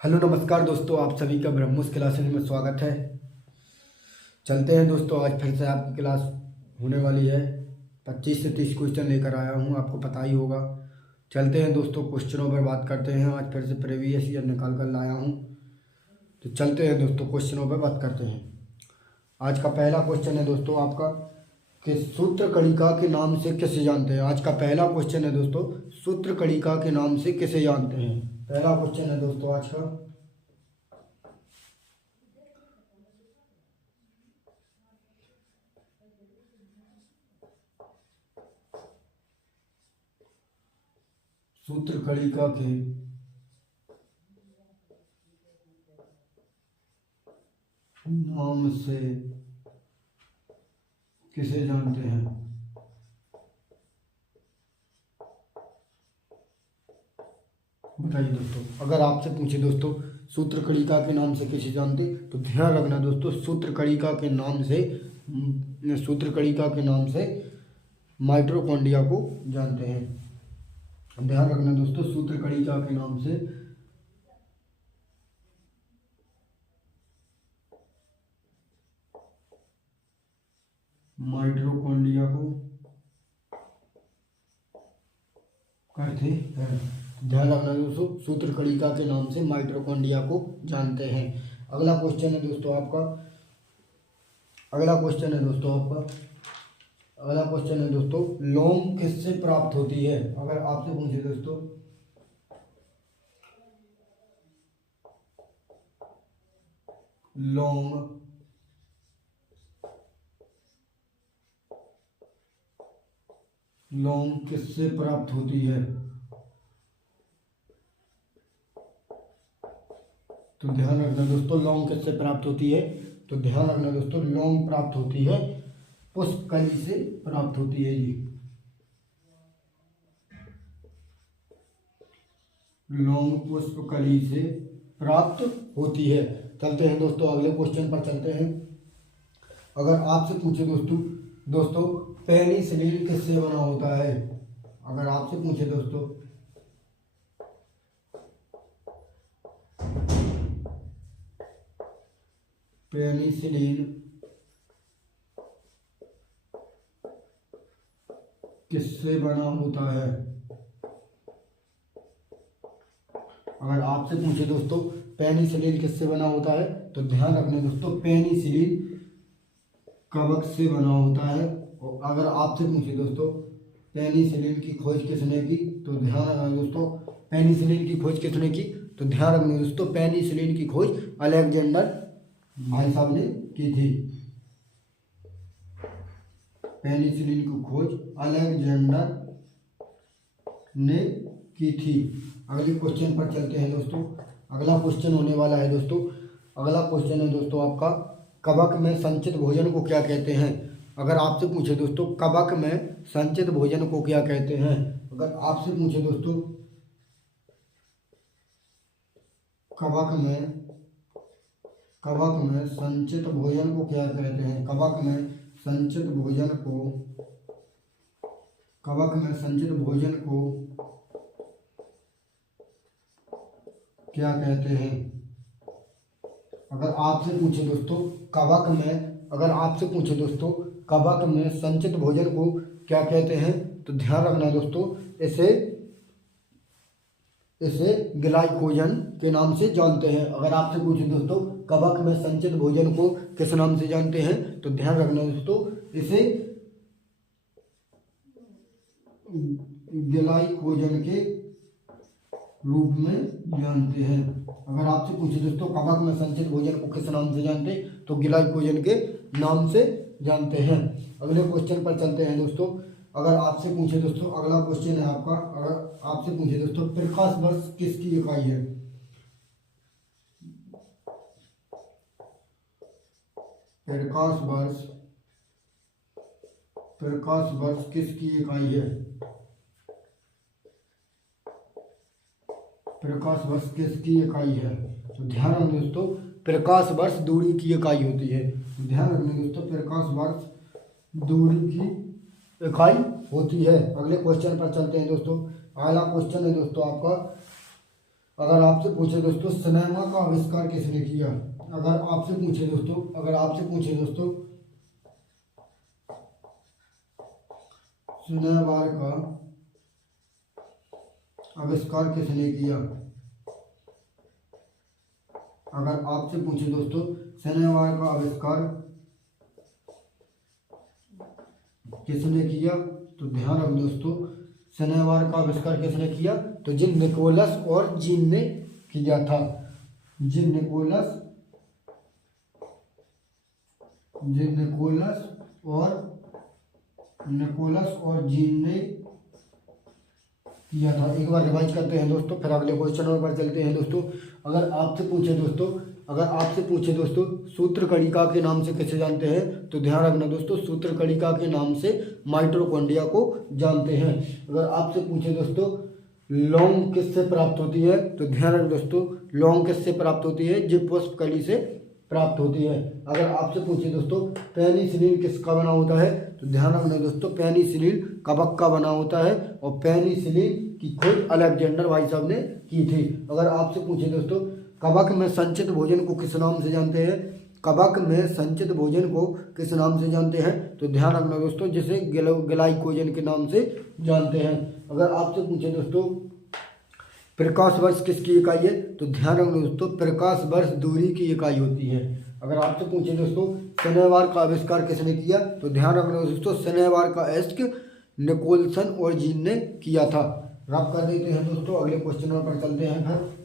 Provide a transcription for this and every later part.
Hello नमस्कार दोस्तों, आप सभी का ब्रह्मोस क्लासेस में स्वागत है। चलते हैं दोस्तों, आज फिर से आपकी क्लास होने वाली है। 25 से 30 क्वेश्चन लेकर आया हूं, आपको पता ही होगा। चलते हैं दोस्तों, क्वेश्चनों पर बात करते हैं। आज फिर से प्रीवियस ईयर निकाल कर लाया हूं, तो चलते हैं दोस्तों, क्वेश्चनों पर बात करते हैं। आज का पहला क्वेश्चन है दोस्तों आपका कि सूत्रकणिका के नाम से किसे जानते हैं। आज का पहला क्वेश्चन है दोस्तों, सूत्रकणिका के नाम से किसे जानते हैं। पहला क्वेश्चन है दोस्तों आज का, सूत्रकणिका के नाम से किसे जानते हैं। बताइए दोस्तों, अगर आपसे पूछे दोस्तों सूत्रकणिका के नाम से किसे जानते, तो ध्यान रखना दोस्तों, सूत्रकणिका के नाम से माइटोकॉन्ड्रिया को जानते हैं। ध्यान रखना दोस्तों, सूत्रकणिका के नाम से माइटोकॉन्ड्रिया को कहते हैं। ध्यान रखना दोस्तों, सूत्रकणिका के नाम से माइटोकॉन्ड्रिया को जानते हैं। अगला क्वेश्चन है दोस्तों आपका, लौंग किससे प्राप्त होती है। अगर आपसे पूछे दोस्तों लौंग किससे प्राप्त होती है, तो ध्यान रखना दोस्तों, लौंग किससे प्राप्त होती है। तो ध्यान रखना दोस्तों, लौंग प्राप्त होती है पुष्पकली से प्राप्त होती है जी। लौंग पुष्पकली से प्राप्त होती है। चलते हैं दोस्तों, अगले क्वेश्चन पर चलते हैं। अगर आपसे पूछे दोस्तों पेनिसिलिन किससे बना होता है। अगर आपसे पूछे दोस्तों पेनिसिलिन किससे बना होता है। अगर आपसे पूछे दोस्तों पेनिसिलिन किससे बना होता है, तो ध्यान रखना दोस्तों, पेनिसिलिन कवक से बना होता है। और अगर आपसे पूछे दोस्तों पेनिसिलिन की खोज किसने की, तो ध्यान रखना दोस्तों, पेनिसिलिन की खोज किसने की, तो ध्यान रखना दोस्तों, पेनिसिलिन की खोज अलेक्जेंडर भाई साहब ने की थी। पेनिसिलिन की खोज अलेक्जेंडर ने की थी। अगले क्वेश्चन पर चलते हैं दोस्तों। अगला क्वेश्चन होने वाला है दोस्तों, अगला क्वेश्चन है दोस्तों आपका, कवक में संचित भोजन को क्या कहते हैं। अगर आपसे पूछे दोस्तों कवक में संचित भोजन को क्या कहते हैं। अगर आपसे पूछे दोस्तों कवक में संचित भोजन को क्या कहते हैं, कवक में संचित भोजन को क्या कहते हैं। अगर आपसे पूछे दोस्तों कवक में संचित भोजन को क्या कहते हैं, तो ध्यान रखना दोस्तों, इसे ग्लाइकोजन के नाम से जानते हैं। अगर आपसे पूछे दोस्तों कवक में संचित भोजन को किस नाम से जानते हैं, तो ध्यान रखना दोस्तों, इसे ग्लाइकोजन के रूप में जानते हैं। अगर आपसे पूछे दोस्तों कवक में संचित भोजन को किस नाम से जानते, तो ग्लाइकोजन के नाम से जानते हैं। अगले क्वेश्चन पर चलते हैं दोस्तों। अगर आपसे पूछे दोस्तों, अगला क्वेश्चन है आपका, अगर आपसे पूछे दोस्तों प्रकाश वर्ष किसकी इकाई है। प्रकाश वर्ष किसकी इकाई है। प्रकाश वर्ष किसकी इकाई है, तो ध्यान रखना दोस्तों, प्रकाश वर्ष दूरी की इकाई होती है। ध्यान रखना दोस्तों, प्रकाश वर्ष दूरी की इकाई होती है। अगले क्वेश्चन पर चलते हैं दोस्तों। अगला क्वेश्चन है दोस्तों आपका, अगर आपसे पूछे दोस्तों सिनेमा का आविष्कार किसने किया, अगर आपसे पूछे दोस्तों, अगर आपसे पूछे दोस्तों सिनेमा का आविष्कार किसने किया, अगर आपसे पूछे दोस्तों सिनेमा का आविष्कार किसने किया, तो ध्यान रखना दोस्तों सिनेमा का आविष्कार किसने किया, तो जिन निकोलस और जीन ने किया था। जिन निकोलस और जीन ने किया था। एक बार रिवाइज करते हैं दोस्तों, फिर अगले क्वेश्चन पर चलते हैं दोस्तों। अगर आपसे पूछे दोस्तों सूत्रकणिका के नाम से किसे जानते हैं, तो ध्यान रखना दोस्तों सूत्रकणिका के नाम से माइटोकॉन्ड्रिया को जानते हैं। अगर आपसे पूछे दोस्तों लौंग किससे प्राप्त होती है, तो ध्यान रखना दोस्तों लौंग किससे प्राप्त होती है, जो पुष्पकली से प्राप्त होती है। अगर आपसे पूछे दोस्तों पेनिसिलिन किसका बना होता है, तो ध्यान रखना दोस्तों पेनिसिलिन कवक का बना होता है, और पेनिसिलिन की खोज अलेक्जेंडर भाई साहब ने की थी। अगर आपसे पूछे दोस्तों कवक में संचित भोजन को किस नाम से जानते हैं, कवक में संचित भोजन को किस नाम से जानते हैं, तो ध्यान रखना दोस्तों जिसे ग्लाइकोजन के नाम से जानते हैं। अगर आपसे पूछे दोस्तों प्रकाश वर्ष किसकी इकाई है, तो ध्यान रखना दोस्तों प्रकाश वर्ष दूरी की इकाई होती है। अगर आपसे पूछे दोस्तों शनिवार का आविष्कार किसने किया, तो ध्यान रखना दोस्तों शनिवार का एस्क निकोलसन और जीन ने किया था। रब कर देते हैं दोस्तों, अगले क्वेश्चन पर चलते हैं। फिर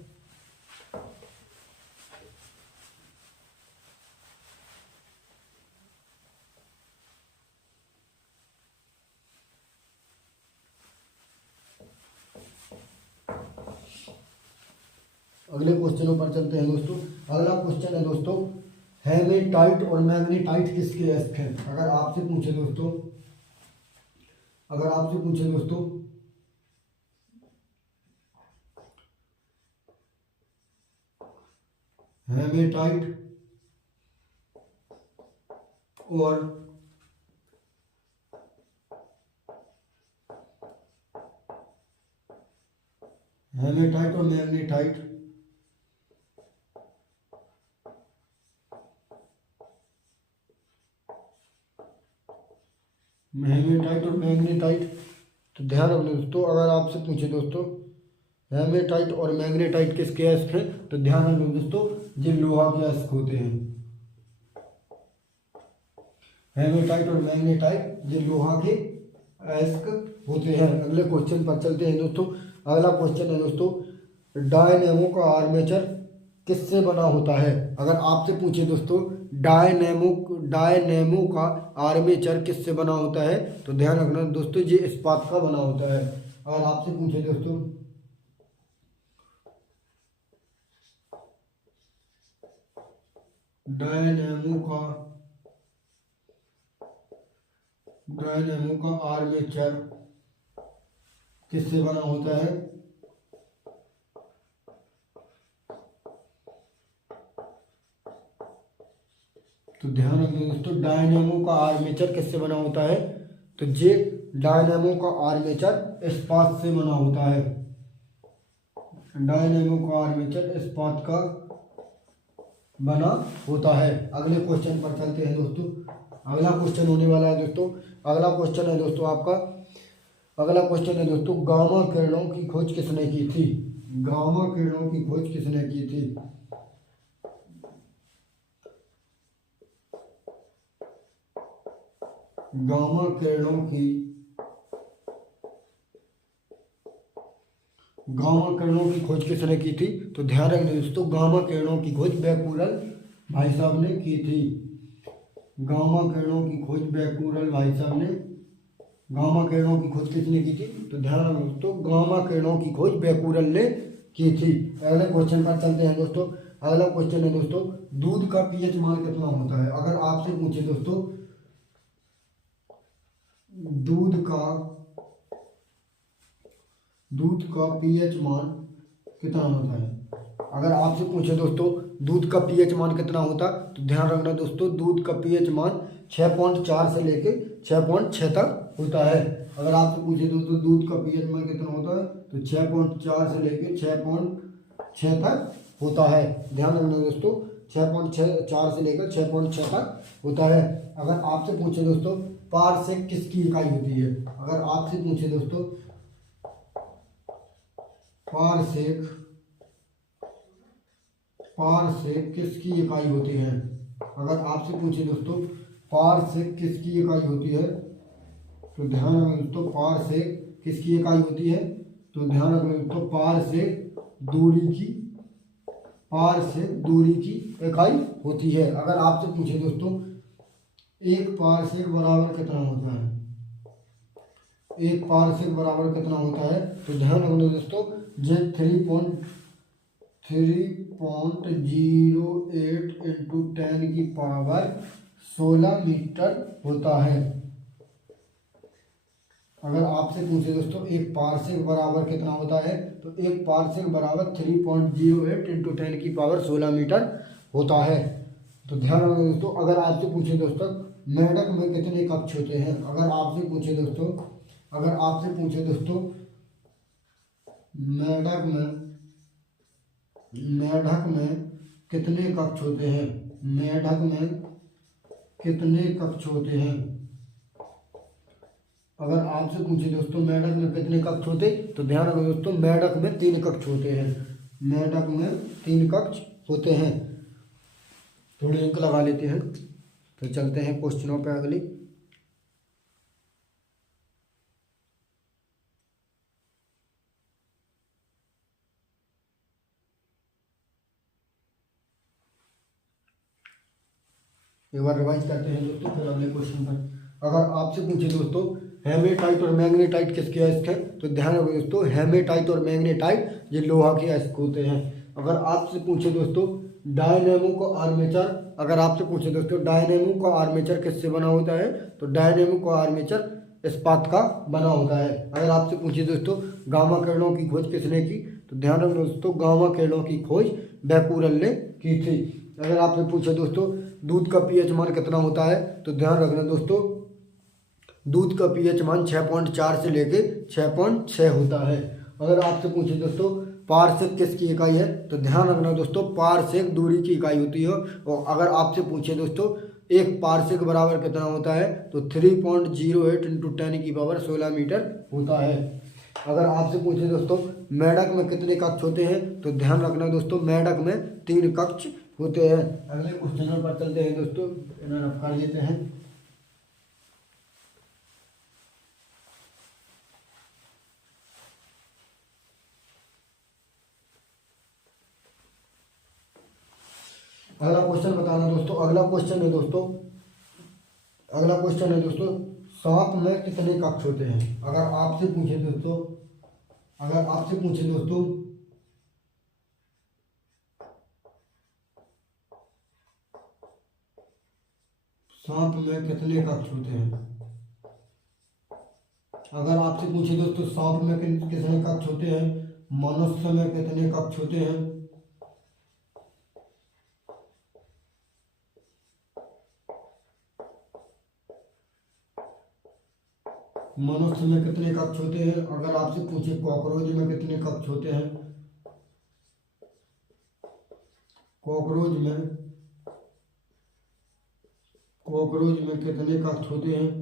अगले क्वेश्चनों पर चलते हैं दोस्तों। अगला क्वेश्चन है दोस्तों हेमेटाइट और मैग्नेटाइट किसके एस्क हैं। अगर आपसे पूछे दोस्तों हेमेटाइट और मैग्नेटाइट तो ध्यान रखना दोस्तों अगर आपसे पूछे दोस्तों हेमेटाइट और मैग्नेटाइट किसके एस्क हैं, तो ध्यान रखना दोस्तों ये लोहा के एस्क होते हैं। हेमेटाइट और मैग्नेटाइट ये लोहा के एस्क होते हैं। अगले क्वेश्चन पर चलते हैं दोस्तों। अगला क्वेश्चन है दोस्तों डायनेमो का आर्मेचर किससे बना होता है। अगर आपसे पूछे दोस्तों डायनेमो का आर्मेचर किससे बना होता है, तो ध्यान रखना दोस्तों ये इस्पात का बना होता है। अगर आपसे पूछे दोस्तों डायनेमो का आर्मेचर किससे बना होता है, तो ध्यान रखना दोस्तों डायनेमो का आर्मेचर किससे बना होता है, तो ये डायनेमो का आर्मेचर इस्पात से बना होता है। डायनेमो का आर्मेचर इस्पात का बना होता है। अगले क्वेश्चन पर चलते हैं दोस्तों। अगला क्वेश्चन होने वाला है दोस्तों, अगला क्वेश्चन है दोस्तों गामा किरणों की खोज किसने की थी। गामा किरणों की खोज किसने की थी, गामा किरणों की खोज किसने की थी, तो ध्यान रखना दोस्तों गामा किरणों की खोज बैकुरल भाई साहब ने की थी। गामा किरणों की खोज बैकुरल भाई साहब ने, गामा किरणों की खोज किसने की थी, तो ध्यान रखना दोस्तों गामा किरणों की खोज बैकुरल ने की थी। अगले क्वेश्चन पर चलते हैं दोस्तों। अगला क्वेश्चन है दोस्तों दूध का पीएच मान कितना होता है। अगर आपसे पूछे दोस्तों दूध का पीएच मान कितना होता है। अगर आपसे पूछे दोस्तों दूध का पीएच मान कितना होता, तो ध्यान रखना दोस्तों दूध का पीएच मान 6.4 से लेके 6.6 तक होता है। अगर आपसे पूछे दोस्तों दूध का पीएच मान कितना होता है, तो 6.4 से लेके 6 तक होता है। ध्यान रखना दोस्तों, 6.4 से लेकर 6.6 तक होता है। अगर आपसे पूछे दोस्तों पारसेक किसकी इकाई होती है, अगर आपसे पूछे दोस्तों पारसेक किसकी इकाई होती है, अगर आपसे पूछे दोस्तों पारसेक किसकी इकाई होती है, तो ध्यान रखना दोस्तों पारसेक किसकी इकाई होती है, तो ध्यान रखना दोस्तों पारसेक दूरी की इकाई होती है। अगर आपसे पूछे दोस्तों एक पारसेक बराबर कितना होता है, एक पारसेक बराबर कितना होता है, तो ध्यान रखना दोस्तों ये 3.08 इंटू 10 की पावर 16 मीटर होता है। अगर आपसे पूछे दोस्तों एक पारसेक बराबर कितना होता है, तो एक पारसेक बराबर 3.08 इंटू 10 की पावर 16 मीटर होता है। तो ध्यान रखना दोस्तों, अगर आपसे पूछे दोस्तों मेढक में कितने कक्ष होते हैं, अगर आपसे पूछे दोस्तों मेढक में कितने कक्ष होते हैं, मेढक में कितने कक्ष होते हैं, अगर आपसे पूछे दोस्तों मेढक में कितने कक्ष होते, तो ध्यान रखो दोस्तों मेढक में 3 कक्ष होते हैं, मेढक में 3 कक्ष होते हैं। थोड़े अंक लगा लेते हैं, तो चलते हैं क्वेश्चनों पे अगली। एक बार रिवाइज करते हैं दोस्तों, फिर अगले क्वेश्चन पर। अगर आपसे पूछे दोस्तों हेमेटाइट और मैग्नेटाइट किसके अयस्क हैं, तो ध्यान रखो दोस्तों हेमेटाइट और मैग्नेटाइट ये लोहा के अयस्क होते हैं। अगर आपसे पूछे दोस्तों डायनेमो का आर्मेचर, अगर आपसे पूछे दोस्तों डायनेमो का आर्मेचर किससे बना होता है, तो डायनेमो का आर्मेचर इस्पात का बना होता है। अगर आपसे पूछे दोस्तों गामा किरणों की खोज किसने की, तो ध्यान रखना दोस्तों गामा किरणों की खोज बैकुरल ने की थी। अगर आपसे पूछे दोस्तों दूध का पीएच मान कितना होता है, तो ध्यान रखना दोस्तों दूध का पीएच मान 6.4 से लेके 6.6 होता है। अगर आपसे पूछे दोस्तों पारसेक किसकी इकाई है, तो ध्यान रखना दोस्तों पारसेक दूरी की इकाई होती है। और अगर आपसे पूछे दोस्तों एक पारसेक बराबर कितना होता है, तो 3.08 इंटू 10 की पावर 16 मीटर होता है। अगर आपसे पूछे दोस्तों मेढक में कितने कक्ष होते हैं, तो ध्यान रखना दोस्तों मेढक में 3 कक्ष होते हैं। अगले क्वेश्चन पर चलते हैं दोस्तों, इन्हें रफ कर लेते हैं। अगला क्वेश्चन बताना दोस्तों, अगला क्वेश्चन है दोस्तों सांप में कितने कक्ष होते हैं। अगर आपसे पूछे दोस्तों सांप में कितने कक्ष होते हैं, अगर आपसे पूछे दोस्तों सांप में कितने कक्ष होते हैं, मनुष्य में कितने कक्ष होते हैं, मनुष्य में कितने कक्ष होते हैं। अगर आपसे पूछे कॉकरोच में कितने कक्ष होते हैं, कॉकरोच में कितने कक्ष होते हैं,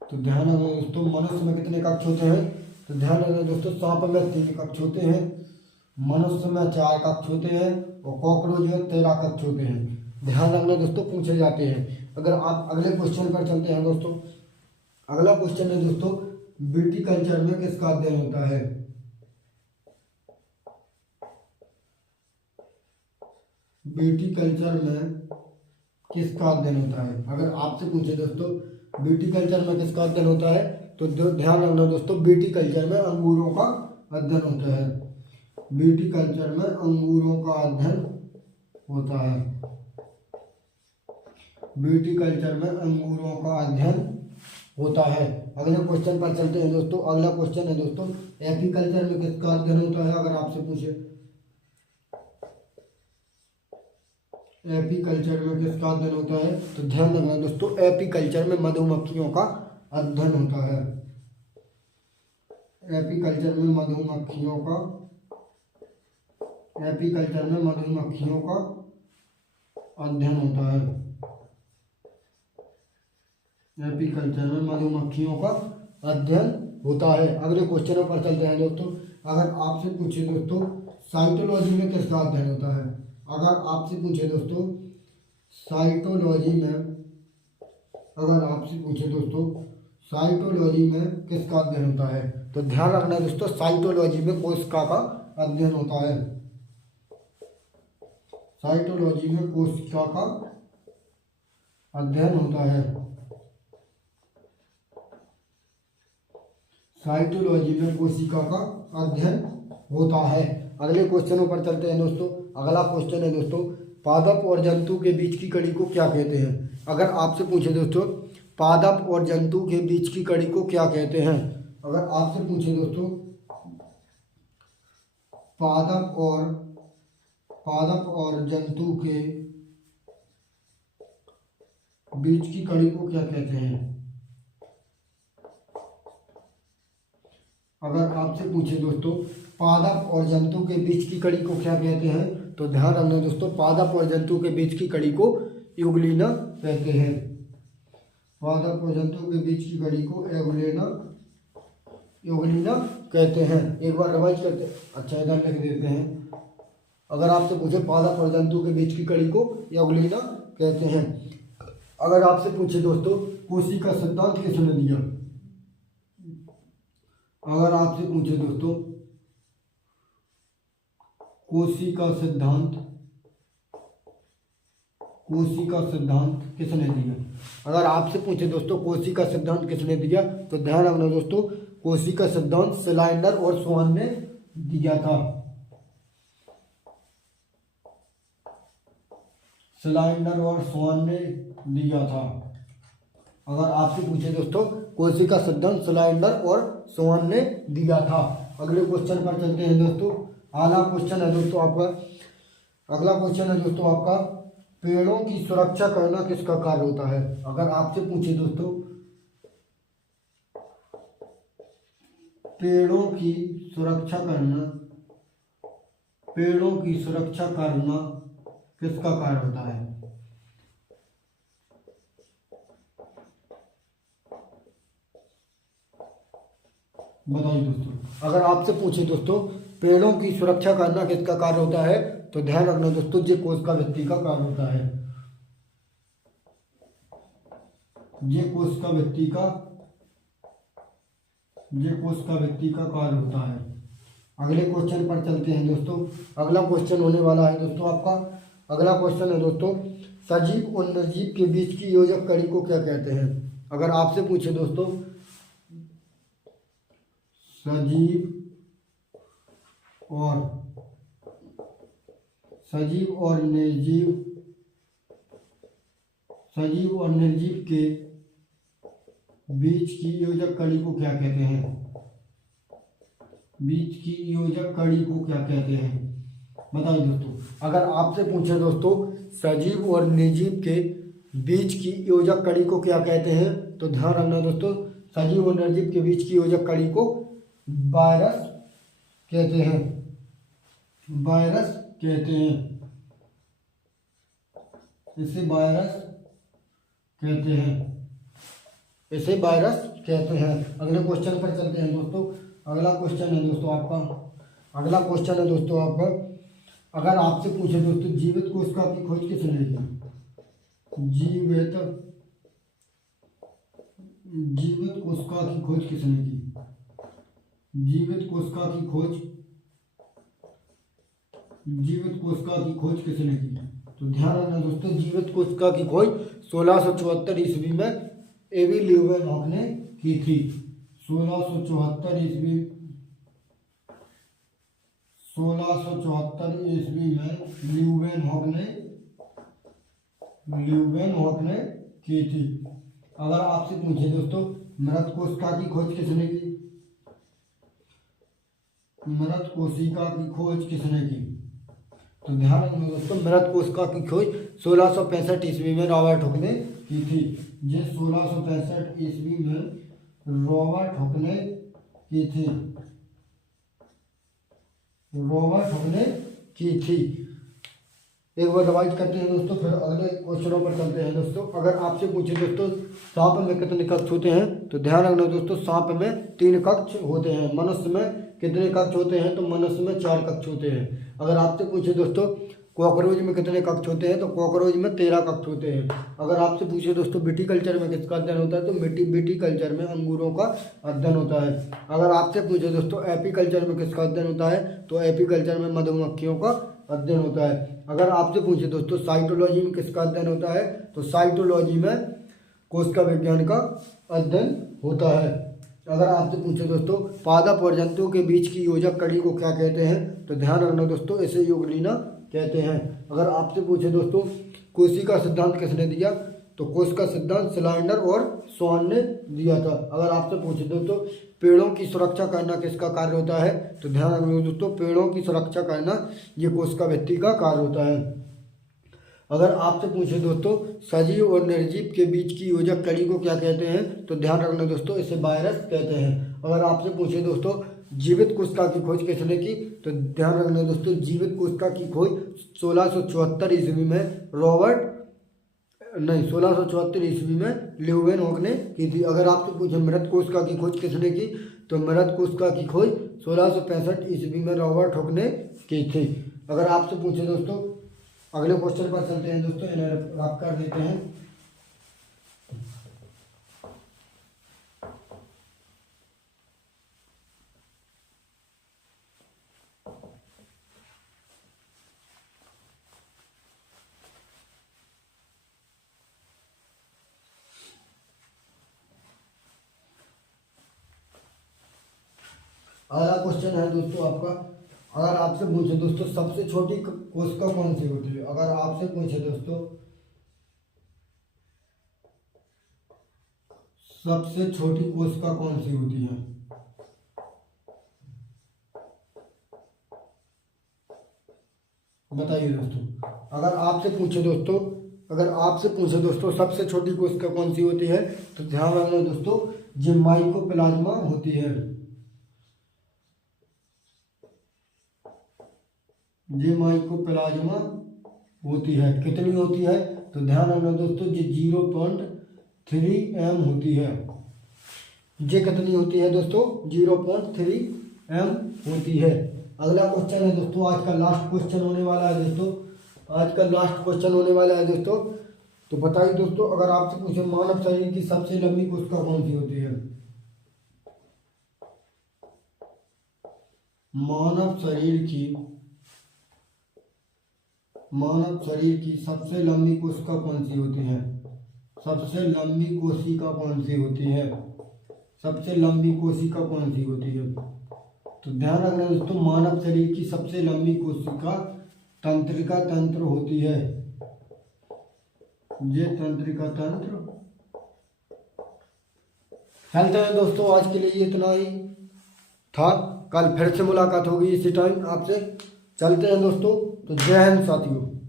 तो ध्यान रखना दोस्तों मनुष्य में कितने कक्ष होते हैं, तो ध्यान रखना दोस्तों सांप में 3 कक्ष होते हैं, मनुष्य में 4 कक्ष होते हैं और कॉकरोच में 13 कक्ष होते हैं। ध्यान रखना दोस्तों पूछे जाते हैं। अगर आप अगले क्वेश्चन पर चलते हैं दोस्तों, अगला क्वेश्चन है दोस्तों विटीकल्चर में किसका अध्ययन होता है, विटीकल्चर में किसका अध्ययन होता है। अगर आपसे पूछे दोस्तों विटीकल्चर में किसका अध्ययन होता है, तो ध्यान रखना दोस्तों विटीकल्चर में अंगूरों का अध्ययन होता है, विटीकल्चर में अंगूरों का अध्ययन होता है, विटीकल्चर में अंगूरों का अध्ययन होता है। अगले क्वेश्चन पर चलते हैं दोस्तों, अगला क्वेश्चन है दोस्तों एपीकल्चर में किसका अध्ययन होता है। अगर आपसे पूछे एपीकल्चर में किसका अध्ययन होता है, तो ध्यान रखना दोस्तों एपीकल्चर में मधुमक्खियों का अध्ययन होता है, एपीकल्चर में मधुमक्खियों का एपीकल्चर में मधुमक्खियों का अध्ययन होता है। एपीकल्चर में मधुमक्खियों का अध्ययन होता है। अगले क्वेश्चनों पर चलते हैं दोस्तों। अगर आपसे पूछे दोस्तों साइटोलॉजी में किसका अध्ययन होता है? अगर आपसे पूछे दोस्तों साइटोलॉजी में, अगर आपसे पूछे दोस्तों साइटोलॉजी में किसका अध्ययन होता है, तो ध्यान रखना दोस्तों साइटोलॉजी में कोशिका का अध्ययन होता है। साइटोलॉजी में कोशिका का अध्ययन होता है। साइटोलॉजी में कोशिका का अध्ययन होता है। अगले क्वेश्चनों पर चलते हैं दोस्तों। अगला क्वेश्चन है दोस्तों पादप और जंतु के बीच की कड़ी को क्या कहते हैं? अगर आपसे पूछे दोस्तों पादप और जंतु के बीच की कड़ी को क्या कहते हैं, अगर आपसे पूछे दोस्तों पादप और जंतु के बीच की कड़ी को क्या कहते हैं? अगर आपसे पूछे दोस्तों पादप और जंतु के बीच की कड़ी को क्या कहते हैं, तो ध्यान रखना दोस्तों पादप और जंतु के बीच की कड़ी को युगलीना कहते हैं। पादप और जंतु के बीच की कड़ी को युगलीना कहते हैं। एक बार रिवाइज करते हैं। अच्छा इधर लिख देते हैं। अगर आपसे पूछे पादप और जंतु के बीच की कड़ी को युगलीना कहते हैं। अगर आपसे पूछे दोस्तों कोशिका सिद्धांत किसने दिया? अगर आपसे पूछे दोस्तों कोशिका सिद्धांत किसने दिया? अगर आपसे पूछे दोस्तों कोशिका सिद्धांत किसने दिया, तो ध्यान रखना दोस्तों कोशिका सिद्धांत स्लाइनर और स्वान ने दिया था। स्लाइनर और स्वान ने दिया था। अगर आपसे पूछे दोस्तों कोशिका सिद्धांत स्लाइनर और स्वान ने दिया था। अगले क्वेश्चन पर चलते हैं दोस्तों। अगला क्वेश्चन है दोस्तों आपका पेड़ों की सुरक्षा करना किसका कार्य होता है? अगर आपसे पूछे दोस्तों पेड़ों की सुरक्षा करना किसका कार्य होता है? बताइए दोस्तों। अगर आपसे पूछे दोस्तों पेड़ों की सुरक्षा करना किसका कार्य होता है, तो ध्यान रखना दोस्तों ये कोशिका व्यक्ति का कार्य होता है। ये कोशिका व्यक्ति का कार्य होता है। अगले क्वेश्चन पर चलते हैं दोस्तों। अगला क्वेश्चन होने वाला है दोस्तों आपका। अगला क्वेश्चन है दोस्तों सजीव और निर्जीव के बीच की योजक कड़ी को क्या कहते हैं? अगर आपसे पूछे दोस्तों सजीव और निर्जीव के बीच की योजक कड़ी को क्या कहते हैं? बताइए दोस्तों। अगर आपसे पूछे दोस्तों सजीव और निर्जीव के बीच की योजक कड़ी को क्या कहते हैं, तो ध्यान रखना दोस्तों सजीव और निर्जीव के बीच की योजक कड़ी को वायरस कहते हैं। इसे वायरस कहते हैं। अगले क्वेश्चन पर चलते हैं दोस्तों। अगला क्वेश्चन है दोस्तों आपका अगर आपसे पूछे दोस्तों जीवित कोशिका की खोज किसने की? जीवित कोशिका की खोज किसने की? जीवित कोशिका की खोज किसने की? तो ध्यान रखना दोस्तों जीवित कोशिका की खोज 1674 ईस्वी में एवी ल्यूवेनहॉक ने की थी। 1674 ईस्वी में ल्यूवेनहॉक ने की थी। अगर आपसे पूछे दोस्तों मृत कोशिका की खोज किसने की? मृत कोशिका की खोज किसने की? तो ध्यान रखना दोस्तों मृत कोशिका की खोज 1665 ईस्वी में रॉबर्ट हुक ने की थी। ये 1665 ईस्वी में रॉबर्ट हुक ने की थी। एक बार रिवाइज करते हैं दोस्तों, फिर अगले क्वेश्चनों पर चलते हैं दोस्तों। अगर आपसे पूछे दोस्तों सांप में कितने कक्ष होते हैं, तो ध्यान रखना दोस्तों सांप में 3 कक्ष होते हैं। मनुष्य में कितने कक्ष होते हैं, तो मनुष्य में 4 कक्ष होते हैं। अगर आपसे पूछे दोस्तों कॉकरोच में कितने कक्ष होते हैं, तो कॉकरोच में 13 कक्ष होते हैं। अगर आपसे पूछे दोस्तों विटिकल्चर में किसका अध्ययन होता है, तो विटिकल्चर में अंगूरों का अध्ययन होता है। अगर आपसे पूछे दोस्तों एपीकल्चर में किसका अध्ययन होता है, तो एपीकल्चर में मधुमक्खियों का अध्ययन होता है। अगर आपसे पूछे दोस्तों साइटोलॉजी में किसका अध्ययन होता है, तो साइटोलॉजी में कोशिका विज्ञान का अध्ययन होता है। अगर आपसे पूछे दोस्तों पादप और जंतुओं के बीच की योजक कड़ी को क्या कहते हैं, तो ध्यान रखना दोस्तों इसे यूग्लिना कहते हैं। अगर आपसे पूछे दोस्तों कोशिका सिद्धांत किसने दिया, तो कोशिका सिद्धांत स्लाइडर और स्वान ने दिया था। अगर आपसे पूछे दोस्तों पेड़ों की सुरक्षा करना किसका कार्य होता है, तो ध्यान रखना दोस्तों पेड़ों की सुरक्षा करना ये कोशिका भित्ति का कार्य होता है। अगर आपसे पूछे दोस्तों सजीव और निर्जीव के बीच की योजक कड़ी को क्या कहते हैं, तो ध्यान रखना दोस्तों इसे वायरस कहते हैं। अगर आपसे पूछे दोस्तों जीवित कोशिका की खोज किसने की, तो ध्यान रखना दोस्तों जीवित कोशिका की खोज 1674 ईस्वी में 1674 ईस्वी में ल्यूवेनहॉक ने की थी। अगर आपसे पूछे मृत कोशिका की खोज किसने की, तो मृत कोशिका की खोज 1665 ईस्वी में रॉबर्ट हुक ने की थी। अगर आपसे पूछे दोस्तों अगले क्वेश्चन पर चलते हैं दोस्तों, इन्हें रब कर देते हैं। अगला क्वेश्चन है दोस्तों आपका, अगर आपसे पूछे दोस्तों सबसे छोटी कोशिका कौन सी होती है। अगर आपसे पूछे दोस्तों सबसे छोटी कोशिका कौन सी होती है, बताइए दोस्तों। अगर आपसे पूछे दोस्तों सबसे छोटी कोशिका कौन सी होती है, तो ध्यान रखना दोस्तों ये माइकोप्लाज्मा होती है। ये माइकोप्लाज्मा होती है। कितनी होती है, तो ध्यान रखना दोस्तों ये 0.3 m होती है। ये कितनी होती है दोस्तों, 0.3 m होती है। अगला क्वेश्चन है दोस्तों, आज का लास्ट क्वेश्चन होने वाला है दोस्तों। तो बताइए दोस्तों अगर आपसे पूछे मानव शरीर की सबसे लंबी कोशिका कौन सी होती है, मानव शरीर की सबसे लंबी कोशिका कौन सी होती है, सबसे लंबी कोशिका कौन सी होती है। तो ध्यान रखना दोस्तों मानव शरीर की सबसे लंबी कोशिका तंत्रिका तंत्र होती है। ये तंत्रिका तंत्र। चलते हैं दोस्तों, आज के लिए इतना ही था। कल फिर से मुलाकात होगी इसी टाइम आपसे। चलते हैं दोस्तों, तो जय हिंद साथियों।